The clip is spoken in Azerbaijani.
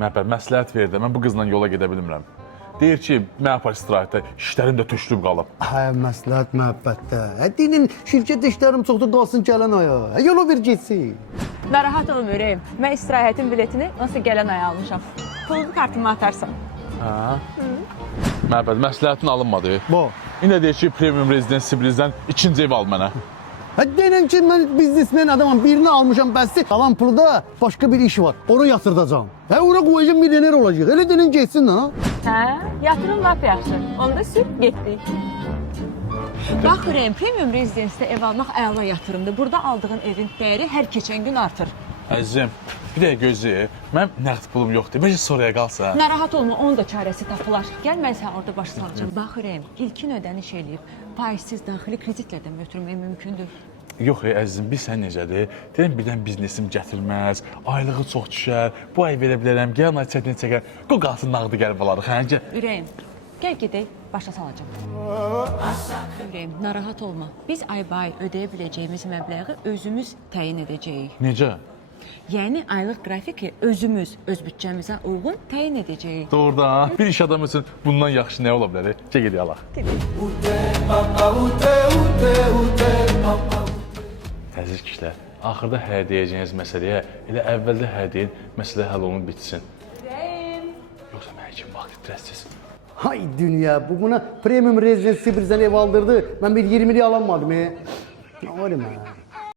Məhəbbət, məsləhət ver də, mən bu qızla yola gedə bilmirəm. Deyir ki, mən apar istirahətdə, işlərim də tüşlüb qalıb. Hə, məsləhət məhəbbətdə. Dinin şirkət işlərim çoxdur, qalsın gələn aya. Yola ver getsin. Narahat olma ürəyim. Mən istirahətin biletini nasıl gələn ay almışam. Pulunu kartıma atarsan. Hə? Məhəbbət, məsləhətin alınmadı. Bu. İndi deyir ki, Premium Residence Sibrizdən ikinci ev al mənə. Deyirəm ki, mən biznesmen adamım, birini almışam bəsdir. Qalan pulu da başqa bir iş var, onu yatırdacağım. Ora qoyacağım, milyoner olacaq. Elə denin getsin ha. Hə, yatırım lap yaxşı. Onda sürt getdik. Bax ürəyim, Premium Residence-də ev almaq əla yatırımdır. Burada aldığın evin dəyəri hər keçən gün artır. Əzizim, bir dəqiqə gözlə, mənim nəqd pulum yoxdur, bəlkə sonraya qalsa. Narahat olma, onun da çarəsi tapılar. Gəl, mən sənə orada baş salacağım. Bax ürəyim, ilkin ödəniş eləyib, faizsiz daxili kreditlərdən götürmək mümkündür. Yox, əzizim, bir sən necədir? Deyirəm, birdən biznesim gətirməz, aylığı çox düşər, bu ay verə bilərəm, gələn ay çətin çəkər, qoy qalsın nağdı gəlib alarıq, hə? Ürəyim, gəl gedək, başa salacağım. Ürəyim, narahat olma. Biz ay-bay ödəyə biləcəyimiz məbləği özümüz təyin edəcəyik. Necə? Yəni, aylıq qrafiki özümüz, öz büdcəmizə uyğun təyin edəcəyik. Doğrudan, bir iş adamı üçün bundan yaxşı nə ola bilər? Gəl gedək alaq. Əziz kişilər, axırda hə deyəcəyiniz məsələyə elə əvvəldə hə deyin, məsələ həll olunub bitsin. Ürəyim. Yoxsa mənə kimi vaxt itirəsiz. Hay dünya, bu buna Premium Residence Sibir'den ev aldırdı. Ben bir 20'li alamadım. Ne var ya?